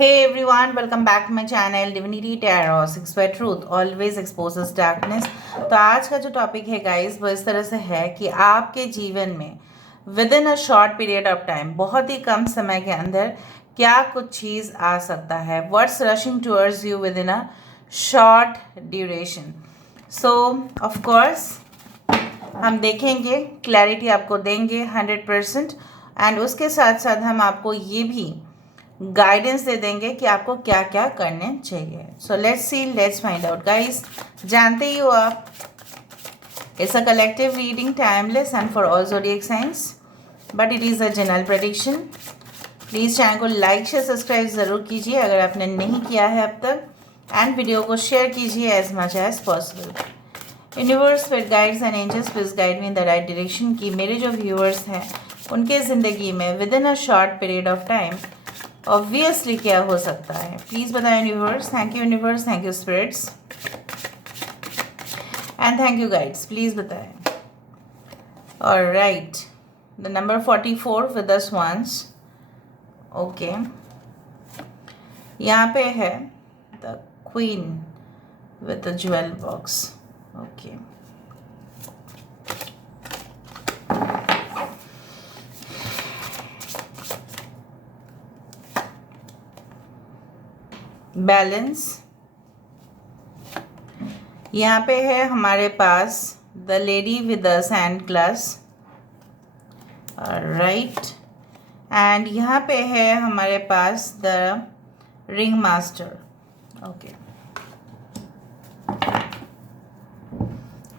Hey everyone, welcome back to my channel Divinity Tarot 6 by Truth always exposes darkness। तो आज का जो topic है गाइस वो इस तरह से है कि आपके जीवन में with in a short period of time, बहुत ही कम समय के अंदर क्या कुछ चीज़ आ सकता है। What's rushing towards you with in a short duration. So of course हम देखेंगे, क्लैरिटी आपको देंगे 100%, एंड उसके साथ साथ हम आपको ये भी गाइडेंस दे देंगे कि आपको क्या क्या करने चाहिए। So let's see, let's find out guys. जानते ही हो आप, it's a collective reading, timeless and for all zodiac science, but it is a general prediction. Please channel को लाइक शेयर सब्सक्राइब ज़रूर कीजिए अगर आपने नहीं किया है अब तक, एंड वीडियो को शेयर कीजिए as much as possible. Universe, spirit guides and angels please guide me in the right direction कि मेरे जो व्यूअर्स हैं उनके ज़िंदगी में with in a short period of time obviously क्या हो सकता है। प्लीज़ बताएं universe. Thank you universe, thank you spirits and thank you guides. Please बताएं। Alright, the number 44 with the swans. Okay, यहाँ पे है the queen with the jewel box. Okay, balance. यहाँ पे है हमारे पास the lady with the sand glass, right, and यहाँ पे है हमारे पास the ring master. Okay,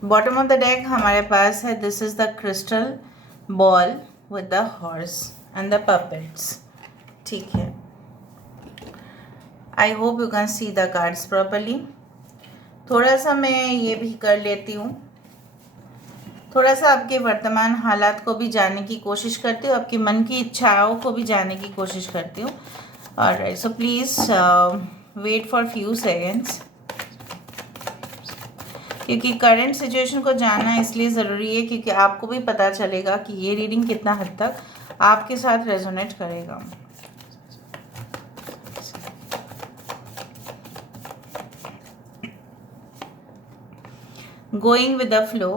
bottom of the deck हमारे पास है this is the crystal ball with the horse and the puppets. ठीक है, I hope you can see the cards properly. थोड़ा सा मैं ये भी कर लेती हूँ, थोड़ा सा आपके वर्तमान हालात को भी जानने की कोशिश करती हूँ, आपकी मन की इच्छाओं को भी जानने की कोशिश करती हूँ। Alright, so please wait for few seconds, क्योंकि करंट सिचुएशन को जानना इसलिए ज़रूरी है क्योंकि आपको भी पता चलेगा कि ये रीडिंग कितना हद तक आपके साथ रेजोनेट करेगा। Going with the flow,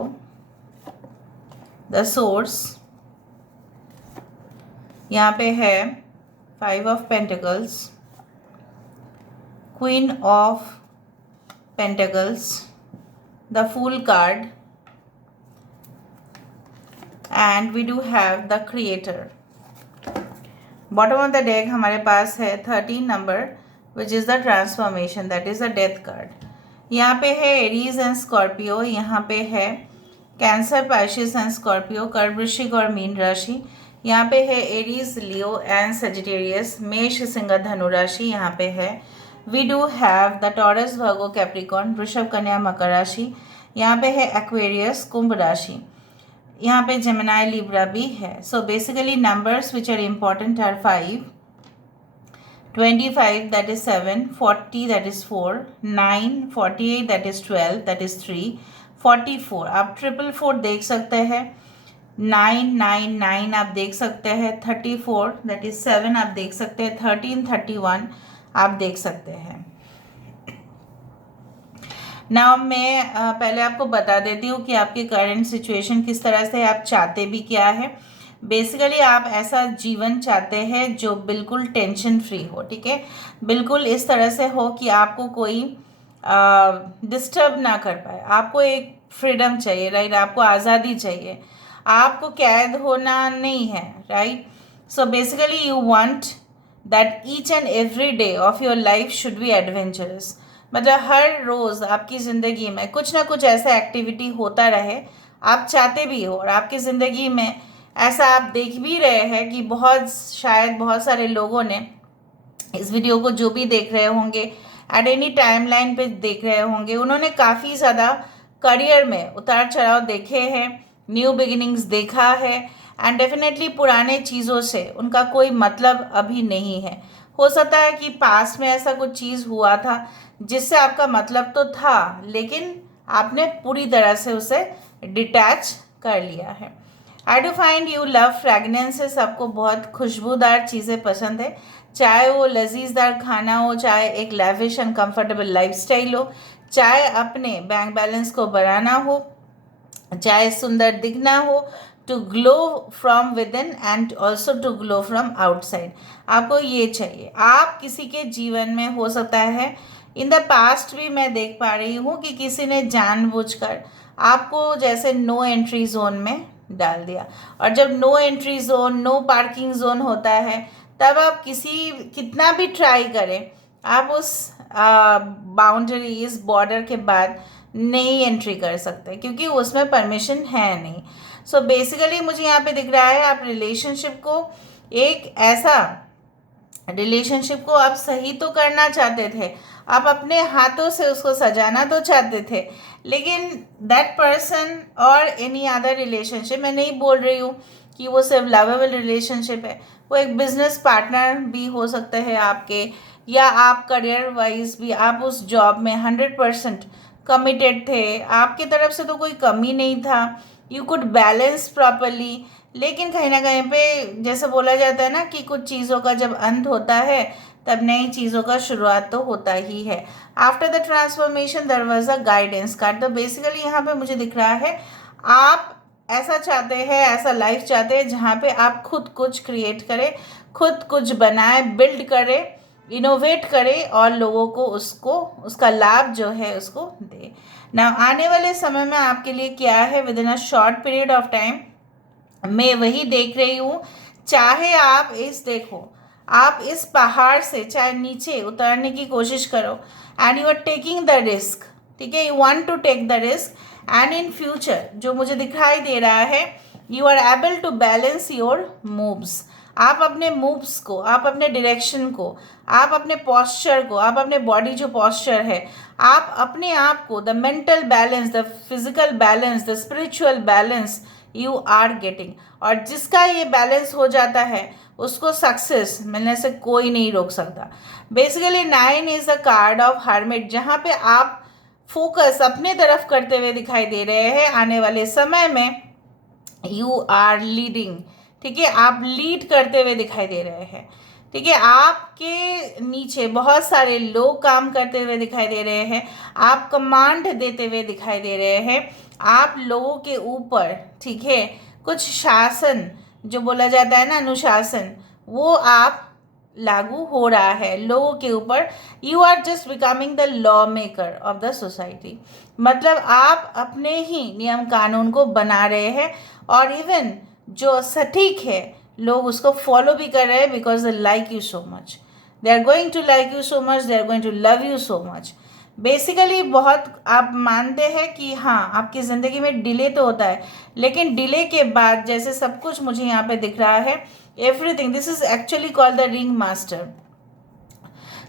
the source. यहाँ पे है 5 of pentacles, queen of pentacles, the fool card, and we do have the creator. Bottom of the deck हमारे पास है 13 number which is the transformation, that is the death card. यहाँ पे है Aries and Scorpio, यहाँ पे है cancer, पाइशिस and Scorpio, कर्क, वृश्चिक और मीन राशि। यहाँ पे है एरीज, लियो एंड सजिटेरियस, मेष, सिंह, धनु राशि। यहाँ पे है we do have the Taurus, Virgo, Capricorn, वृषभ, कन्या, मकर राशि। यहाँ पे है एक्वेरियस, कुंभ राशि। यहाँ पे जेमिनाई, लिब्रा भी है। So basically numbers which are important are 5, 25 that is 7, 40 that is 4, 9, 48 that is 12, that is 3, 44 आप 444 देख सकते हैं, 999 आप देख सकते हैं, 34 that is 7 आप देख सकते हैं, 13, 31 आप देख सकते हैं। नाउ मैं पहले आपको बता देती हूँ कि आपकी करंट सिचुएशन किस तरह से, आप चाहते भी क्या है। बेसिकली आप ऐसा जीवन चाहते हैं जो बिल्कुल टेंशन फ्री हो, ठीक है, बिल्कुल इस तरह से हो कि आपको कोई डिस्टर्ब ना कर पाए। आपको एक फ्रीडम चाहिए, राइट, आपको आज़ादी चाहिए, आपको कैद होना नहीं है, right. So basically you want that each and every day of your life should be adventurous. मतलब हर रोज़ आपकी ज़िंदगी में कुछ ना कुछ ऐसा एक्टिविटी होता रहे, आप चाहते भी हो, और आपकी ज़िंदगी में ऐसा आप देख भी रहे हैं कि शायद बहुत सारे लोगों ने इस वीडियो को जो भी देख रहे होंगे, एट एनी टाइम लाइन पे देख रहे होंगे, उन्होंने काफ़ी ज़्यादा करियर में उतार चढ़ाव देखे हैं, न्यू बिगिनिंग्स देखा है, एंड डेफिनेटली पुराने चीज़ों से उनका कोई मतलब अभी नहीं है। हो सकता है कि पास्ट में ऐसा कुछ चीज़ हुआ था जिससे आपका मतलब तो था, लेकिन आपने पूरी तरह से उसे डिटैच कर लिया है। I do find you love fragrances, आपको बहुत खुशबूदार चीज़ें पसंद है, चाहे वो लजीजदार खाना हो, चाहे एक लैविश एंड कंफर्टेबल लाइफस्टाइल हो, चाहे अपने बैंक बैलेंस को बढ़ाना हो, चाहे सुंदर दिखना हो, to glow from within and also to glow from outside, आपको ये चाहिए। आप किसी के जीवन में हो सकता है इन द पास्ट भी मैं देख पा रही हूँ कि किसी ने जानबूझकर आपको जैसे नो एंट्री जोन में डाल दिया, और जब no entry zone, no parking zone होता है, तब आप कितना भी ट्राई करें, आप उस बाउंड्री, इस बॉर्डर के बाद नहीं एंट्री कर सकते, क्योंकि उसमें परमिशन है नहीं। सो बेसिकली मुझे यहाँ पे दिख रहा है आप रिलेशनशिप को, एक ऐसा रिलेशनशिप को आप सही तो करना चाहते थे, आप अपने हाथों से उसको सजाना तो चाहते थे, लेकिन दैट पर्सन और एनी अदर रिलेशनशिप, मैं नहीं बोल रही हूँ कि वो सिर्फ लवेबल रिलेशनशिप है, वो एक बिजनेस पार्टनर भी हो सकते हैं आपके, या आप करियर वाइज भी आप उस जॉब में 100% कमिटेड थे, आपकी तरफ से तो कोई कमी नहीं था, यू कुड बैलेंस प्रॉपरली, लेकिन कहीं ना कहीं पे जैसे बोला जाता है ना कि कुछ चीज़ों का जब अंत होता है तब नई चीज़ों का शुरुआत तो होता ही है। After the transformation there was a guidance card. तो बेसिकली यहाँ पे मुझे दिख रहा है आप ऐसा चाहते हैं, ऐसा लाइफ चाहते हैं जहाँ पे आप खुद कुछ क्रिएट करें, खुद कुछ बनाएं, बिल्ड करें, इनोवेट करें और लोगों को उसका लाभ जो है उसको दे ना। आने वाले समय में आपके लिए क्या है, with in a short period of time मैं वही देख रही हूँ। चाहे आप आप इस पहाड़ से चाहे नीचे उतरने की कोशिश करो, and you are taking the risk, ठीक है, you want to take the risk, and in future जो मुझे दिखाई दे रहा है, you are able to balance your moves. आप अपने मूव्स को, आप अपने डायरेक्शन को, आप अपने पॉस्चर को, आप अपने बॉडी जो पॉस्चर है, आप अपने आप को, the mental balance, the physical balance, the spiritual balance you are getting, और जिसका ये बैलेंस हो जाता है उसको सक्सेस मिलने से कोई नहीं रोक सकता। Basically 9 is the card of hermit, जहाँ पे आप फोकस अपने तरफ करते हुए दिखाई दे रहे हैं। आने वाले समय में यू आर लीडिंग, ठीक है, आप लीड करते हुए दिखाई दे रहे हैं, ठीक है, आपके नीचे बहुत सारे लोग काम करते हुए दिखाई दे रहे हैं, आप कमांड देते हुए दिखाई दे रहे हैं, आप लोगों के ऊपर, ठीक है, कुछ शासन जो बोला जाता है ना, अनुशासन, वो आप लागू हो रहा है लोगों के ऊपर। You are just becoming the lawmaker of the society, मतलब आप अपने ही नियम कानून को बना रहे हैं, और इवन जो सटीक है लोग उसको फॉलो भी कर रहे हैं, because they like you so much, they are going to like you so much, they are going to love you so much. Basically बहुत आप मानते हैं कि हाँ आपकी ज़िंदगी में डिले तो होता है, लेकिन डिले के बाद जैसे सब कुछ मुझे यहाँ पे दिख रहा है, everything, this is actually called the ring master.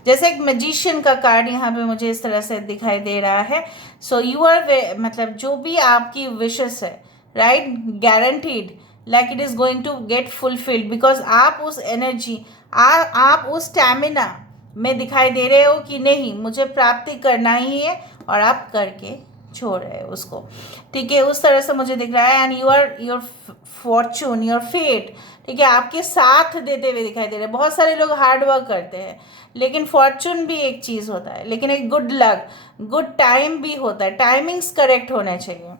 जैसे एक मैजिशियन का कार्ड यहाँ पे मुझे इस तरह से दिखाई दे रहा है। सो यू आर, मतलब जो भी आपकी विशेस है, right, guaranteed like it is going to get fulfilled, because आप उस एनर्जी, आप उस स्टैमिना में दिखाई दे रहे हो कि नहीं मुझे प्राप्ति करना ही है, और आप करके छोड़ रहे हो उसको, ठीक है, उस तरह से मुझे दिख रहा है। And your fortune, your fate, ठीक है, आपके साथ देते हुए दिखाई दे रहे हैं। बहुत सारे लोग हार्ड वर्क करते हैं, लेकिन फॉर्चून भी एक चीज़ होता है, लेकिन एक गुड लक, गुड टाइम भी होता है, टाइमिंग्स करेक्ट होने चाहिए।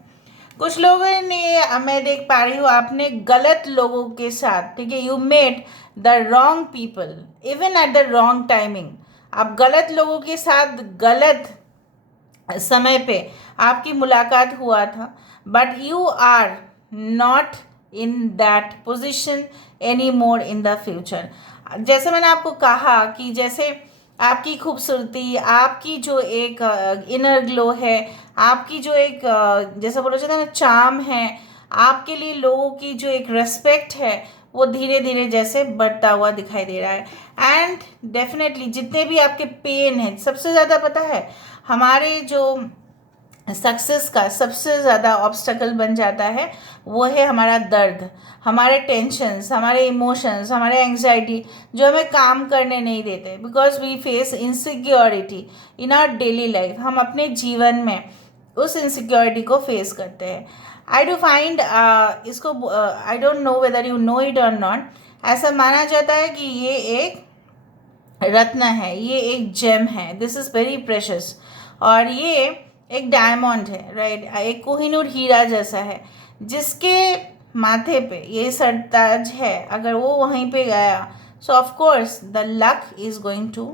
कुछ लोगों ने, मैं देख पा रही हूँ, आपने गलत लोगों के साथ, ठीक है, you met the wrong people even at the wrong timing, आप गलत लोगों के साथ गलत समय पे आपकी मुलाकात हुआ था, but you are not in that position any more in the future. जैसे मैंने आपको कहा कि जैसे आपकी खूबसूरती, आपकी जो एक इनर ग्लो है, आपकी जो एक जैसा बोला जाता है ना चार्म है, आपके लिए लोगों की जो एक रेस्पेक्ट है, वो धीरे धीरे जैसे बढ़ता हुआ दिखाई दे रहा है। एंड डेफिनेटली जितने भी आपके पेन हैं, सबसे ज़्यादा पता है हमारे जो सक्सेस का सबसे ज़्यादा ऑब्स्टकल बन जाता है, वो है हमारा दर्द, हमारे टेंशन्स, हमारे इमोशंस, हमारे एंग्जाइटी, जो हमें काम करने नहीं देते, because we face insecurity in our daily life. हम अपने जीवन में उस इनसिक्योरिटी को फेस करते हैं। आई डू फाइंड इसको, I don't know whether you know it और नॉट, ऐसा माना जाता है कि ये एक रत्न है, ये एक जेम है, दिस इज़ वेरी प्रेशियस। और ये एक डायमंड है, राइट, एक कोहिनूर हीरा जैसा है, जिसके माथे पे ये सरताज है, अगर वो वहीं पे गया, so of course the luck is going to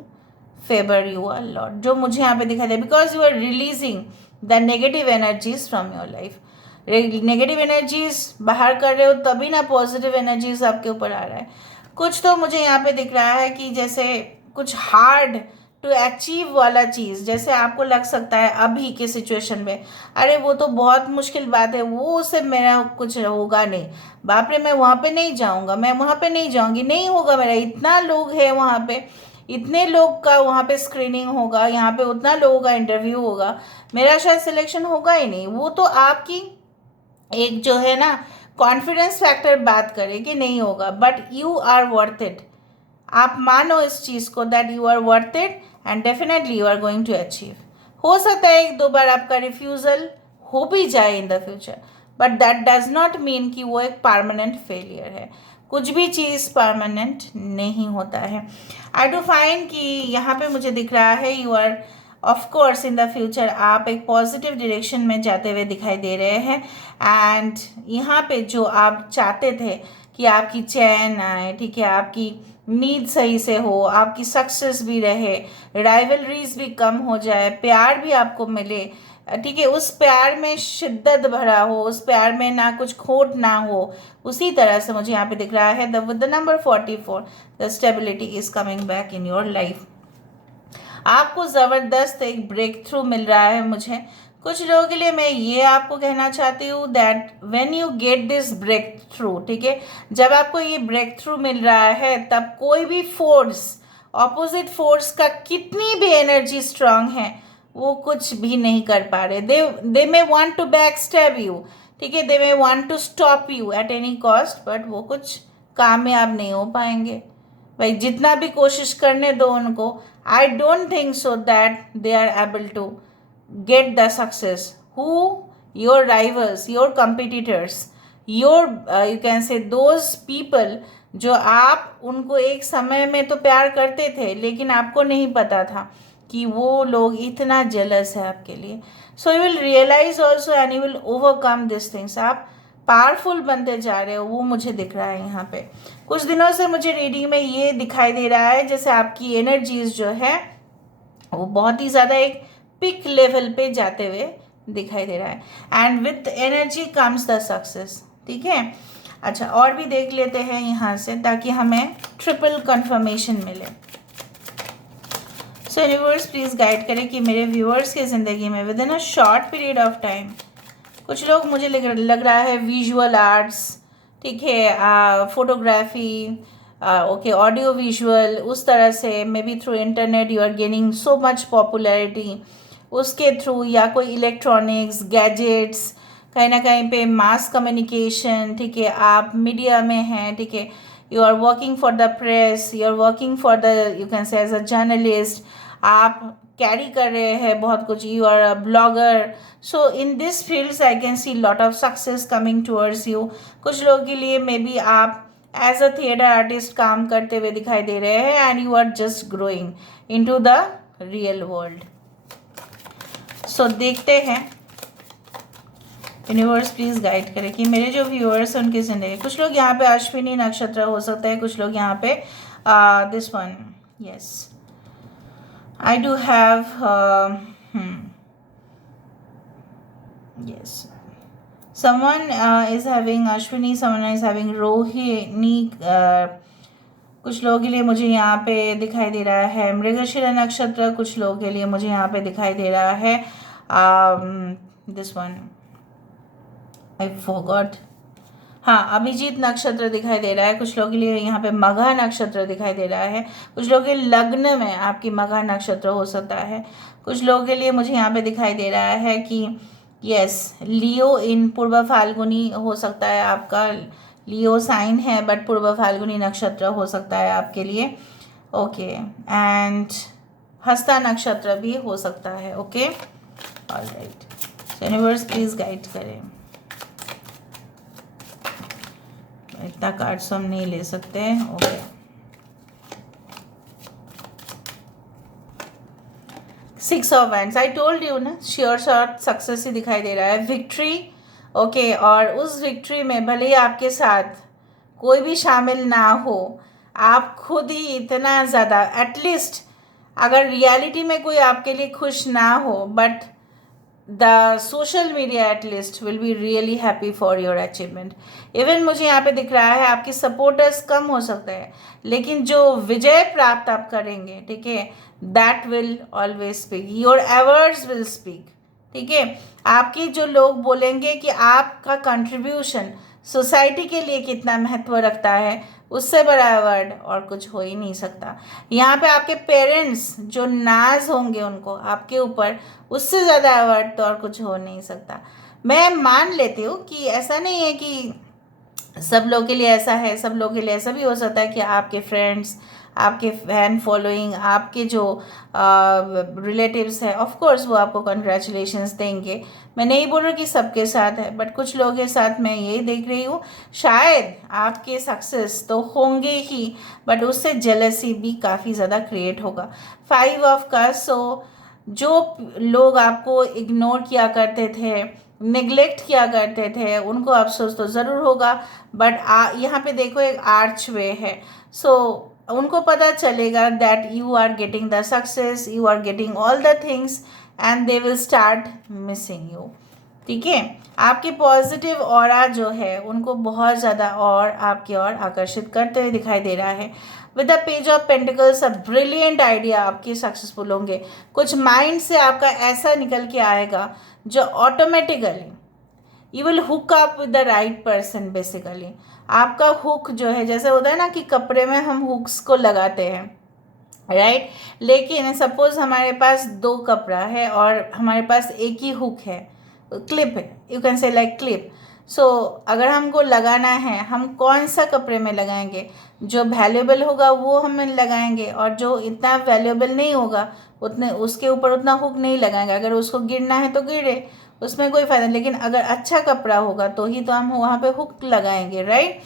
favour you a lot, जो मुझे यहाँ पे दिखाई दे, because you are releasing the negative energies from your life. Negative energies बाहर कर रहे हो तभी ना पॉजिटिव एनर्जीज आपके ऊपर आ रहा है। कुछ तो मुझे यहाँ पे दिख रहा है कि जैसे कुछ हार्ड टू अचीव वाला चीज़, जैसे आपको लग सकता है अभी के सिचुएशन में, अरे वो तो बहुत मुश्किल बात है, वो उससे मेरा कुछ होगा नहीं, बाप रे मैं वहाँ पे नहीं जाऊँगा, मैं वहाँ पे नहीं जाऊँगी, नहीं होगा मेरा, इतना लोग है वहाँ पे, इतने लोग का वहाँ पे स्क्रीनिंग होगा, यहाँ पे उतना लोगों का इंटरव्यू होगा, मेरा शायद सिलेक्शन होगा ही नहीं। वो तो आपकी एक जो है ना कॉन्फिडेंस फैक्टर बात करे कि नहीं होगा, but you are worth it. आप मानो इस चीज़ को that you are worth it and definitely you are going to achieve. हो सकता है एक दो बार आपका रिफ्यूज़ल हो भी जाए इन the future, but that does not mean कि वो एक परमानेंट फेलियर है। कुछ भी चीज़ परमानेंट नहीं होता है। आई डू फाइंड कि यहाँ पे मुझे दिख रहा है you are of course in the future, आप एक पॉजिटिव डायरेक्शन में जाते हुए दिखाई दे रहे हैं। एंड यहाँ पे जो आप चाहते थे कि आपकी चैन आए, ठीक है, आपकी नीड सही से हो, आपकी सक्सेस भी रहे, राइवलरीज भी कम हो जाए, प्यार भी आपको मिले, ठीक है, उस प्यार में शिद्दत भरा हो, उस प्यार में ना कुछ खोट ना हो, उसी तरह से मुझे यहाँ पे दिख रहा है the with the number 44 the stability is coming back in your life. आपको ज़बरदस्त एक ब्रेक थ्रू मिल रहा है। मुझे कुछ लोगों के लिए मैं ये आपको कहना चाहती हूँ that when you get this breakthrough, ठीक है, जब आपको ये ब्रेक थ्रू मिल रहा है तब कोई भी फोर्स, ऑपोजिट फोर्स का कितनी भी एनर्जी स्ट्रांग है, वो कुछ भी नहीं कर पा रहे। They may want to back stab you, ठीक है, they may want to stop you at any cost, but वो कुछ कामयाब नहीं हो पाएंगे। भाई जितना भी कोशिश करने दो उनको, I don't think so that they are able to get the success who your rivals, your competitors, your you can say those people जो आप उनको एक समय में तो प्यार करते थे लेकिन आपको नहीं पता था कि वो लोग इतना जेलस है आपके लिए। So you will realise also and you will overcome this things. आप पावरफुल बनते जा रहे हो, वो मुझे दिख रहा है यहाँ पे। कुछ दिनों से मुझे रीडिंग में ये दिखाई दे रहा है जैसे आपकी एनर्जीज जो है वो बहुत ही ज़्यादा एक पिक लेवल पे जाते हुए दिखाई दे रहा है। And with energy comes the success, ठीक है। अच्छा, और भी देख लेते हैं यहाँ से ताकि हमें ट्रिपल कंफर्मेशन मिले। सो यूनिवर्स प्लीज़ गाइड करें कि मेरे व्यूअर्स की ज़िंदगी में with in a short period of time, कुछ लोग मुझे लग रहा है विजुअल आर्ट्स, ठीक है, फोटोग्राफी, ओके, ऑडियो विजुअल, उस तरह से maybe through internet you are gaining so much popularity, उसके थ्रू, या कोई इलेक्ट्रॉनिक्स गैजेट्स, कहीं ना कहीं पे मास कम्युनिकेशन, ठीक है, आप मीडिया में हैं, ठीक है, you are working for the press, you are working for the, you can say as a journalist, आप कैरी कर रहे हैं बहुत कुछ, you are a blogger. So in this fields I can see lot of success coming towards you. कुछ लोगों के लिए मे बी आप एज अ थिएटर आर्टिस्ट काम करते हुए दिखाई दे रहे हैं and you are just growing in to the real world. So देखते हैं, यूनिवर्स प्लीज़ गाइड करें कि मेरे जो व्यूअर्स हैं उनकी ज़िंदगी। कुछ लोग यहाँ पे अश्विनी नक्षत्र हो सकता है, कुछ लोग यहाँ पे this one, yes I do have yes, someone is having Ashwini, someone is having Rohini, कुछ लोगों के लिए मुझे यहाँ पे दिखाई दे रहा है मृगशिरा नक्षत्र, कुछ लोगों के लिए मुझे यहाँ पे दिखाई दे रहा है दिस वन आई फॉरगॉट, हाँ, अभिजीत नक्षत्र दिखाई दे रहा है। कुछ लोगों के लिए यहाँ पे मघा नक्षत्र दिखाई दे रहा है। कुछ लोगों के लग्न में आपकी मघा नक्षत्र हो सकता है। कुछ लोगों के लिए मुझे यहाँ पे दिखाई दे रहा है कि यस, लियो इन पूर्व फाल्गुनी हो सकता है, आपका लियो साइन है बट पूर्व फाल्गुनी नक्षत्र हो सकता है आपके लिए, ओके, एंड हस्ता नक्षत्र भी हो सकता है, okay, alright. Universe please guide करें। इतना कार्ड्स हम नहीं ले सकते, okay. Six of wands, I told you ना, श्योर शॉर्ट सक्सेस ही दिखाई दे रहा है, विक्ट्री। ओके, और उस विक्ट्री में भले ही आपके साथ कोई भी शामिल ना हो, आप खुद ही इतना ज़्यादा, एटलीस्ट अगर रियलिटी में कोई आपके लिए खुश ना हो, but the social media at least will be really happy for your achievement. Even मुझे यहाँ पे दिख रहा है आपके सपोर्टर्स कम हो सकते हैं, लेकिन जो विजय प्राप्त आप करेंगे, ठीक है, that will always speak, your Edwards will speak. ठीक है, आपके जो लोग बोलेंगे कि आपका कंट्रीब्यूशन सोसाइटी के लिए कितना महत्व रखता है, उससे बड़ा वर्ड और कुछ हो ही नहीं सकता। यहाँ पे आपके पेरेंट्स जो नाज होंगे उनको आपके ऊपर, उससे ज़्यादा वर्ड तो और कुछ हो नहीं सकता। मैं मान लेती हूँ कि ऐसा नहीं है कि सब लोग के लिए ऐसा है, सब लोग के लिए ऐसा भी हो सकता है कि आपके फ्रेंड्स, आपके फैन फॉलोइंग, आपके जो रिलेटिव्स हैं, ऑफ कोर्स वो आपको कंग्रेचुलेशंस देंगे। मैं नहीं बोल रही कि सबके साथ है, बट कुछ लोगों के साथ मैं यही देख रही हूँ, शायद आपके सक्सेस तो होंगे ही, बट उससे जेलसी भी काफ़ी ज़्यादा क्रिएट होगा। 5 ऑफ कप्स, सो जो लोग आपको इग्नोर किया करते थे, नेग्लेक्ट किया करते थे, उनको अफसोस तो ज़रूर होगा, बट यहाँ पे देखो एक आर्च वे है, सो उनको पता चलेगा that you are getting the success, you are getting all the things, and they will start missing you. ठीक है, आपकी पॉजिटिव ऑरा जो है उनको बहुत ज़्यादा और आपकी ओर आकर्षित करते हुए दिखाई दे रहा है। With the page of pentacles, a brilliant idea आपके सक्सेसफुल होंगे। कुछ माइंड से आपका ऐसा निकल के आएगा जो automatically you will hook up with the right person. Basically आपका हुक जो है, जैसे होता है ना कि कपड़े में हम हुक्स को लगाते हैं, राइट, लेकिन सपोज हमारे पास 2 कपड़ा है और हमारे पास एक ही हुक है, क्लिप है, you can say like clip. So अगर हमको लगाना है, हम कौन सा कपड़े में लगाएंगे, जो वैल्यूएबल होगा वो हमें लगाएंगे, और जो इतना वैल्यूएबल नहीं होगा उतने उसके ऊपर उतना हुक नहीं लगाएंगे। अगर उसको गिरना है तो गिरे, उसमें कोई फ़ायदा नहीं, लेकिन अगर अच्छा कपड़ा होगा तो ही तो हम वहाँ पे हुक लगाएंगे, राइट।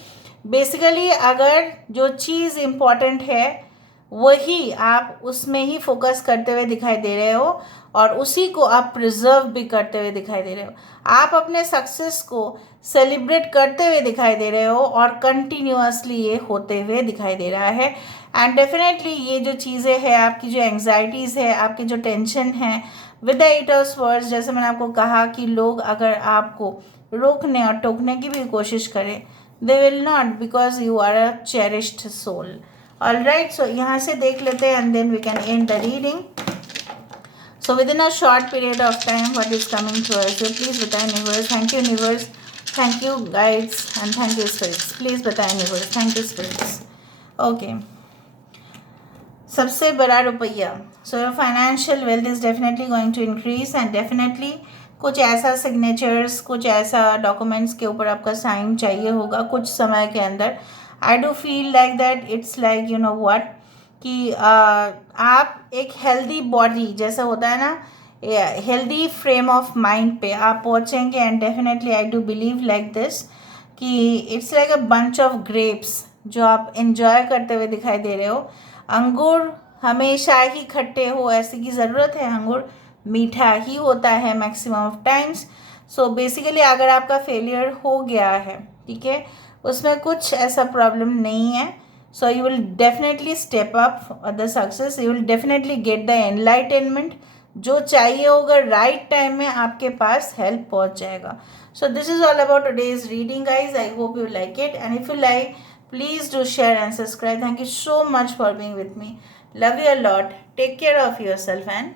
बेसिकली अगर जो चीज़ इम्पॉर्टेंट है वही आप उसमें ही फोकस करते हुए दिखाई दे रहे हो, और उसी को आप प्रिजर्व भी करते हुए दिखाई दे रहे हो। आप अपने सक्सेस को सेलिब्रेट करते हुए दिखाई दे रहे हो, और कंटिन्यूअसली ये होते हुए दिखाई दे रहा है। एंड डेफिनेटली ये जो चीज़ें हैं, आपकी जो एंग्जाइटीज़ है, आपकी जो टेंशन है, विद द 8 ऑफ स्वर्ड्स, जैसे मैंने आपको कहा कि लोग अगर आपको रोकने और टोकने की भी कोशिश करें, they will not, because you are a cherished soul. All right, so यहाँ से देख लेते हैं, and then we can end the reading. So within a short period of time, what is coming to us? So please बताएं universe. Thank you universe. Thank you guides and thank you spirits. Please बताएं universe. Thank you spirits. Okay. सबसे बड़ा रुपया. So your financial wealth is definitely going to increase, and definitely कुछ ऐसा signatures, कुछ ऐसा documents के ऊपर आपका sign चाहिए होगा कुछ समय के अंदर. I do feel like that it's like you know what, कि आप एक हेल्दी बॉडी, जैसा होता है ना, हेल्दी फ्रेम ऑफ माइंड पे आप पहुँचेंगे। And definitely I do believe like this कि it's like a bunch of grapes जो आप एंजॉय करते हुए दिखाई दे रहे हो। अंगूर हमेशा ही खट्टे हो ऐसी की ज़रूरत है, अंगूर मीठा ही होता है maximum of times. So basically अगर आपका फेलियर हो गया है, ठीक है, उसमें कुछ ऐसा प्रॉब्लम नहीं है। So you will definitely step up the success. You will definitely get the enlightenment. जो चाहिए होगा right time में आपके पास help पहुंच जाएगा. So this is all about today's reading, guys. I hope you like it, and if you like, please do share and subscribe. Thank you so much for being with me. Love you a lot. Take care of yourself and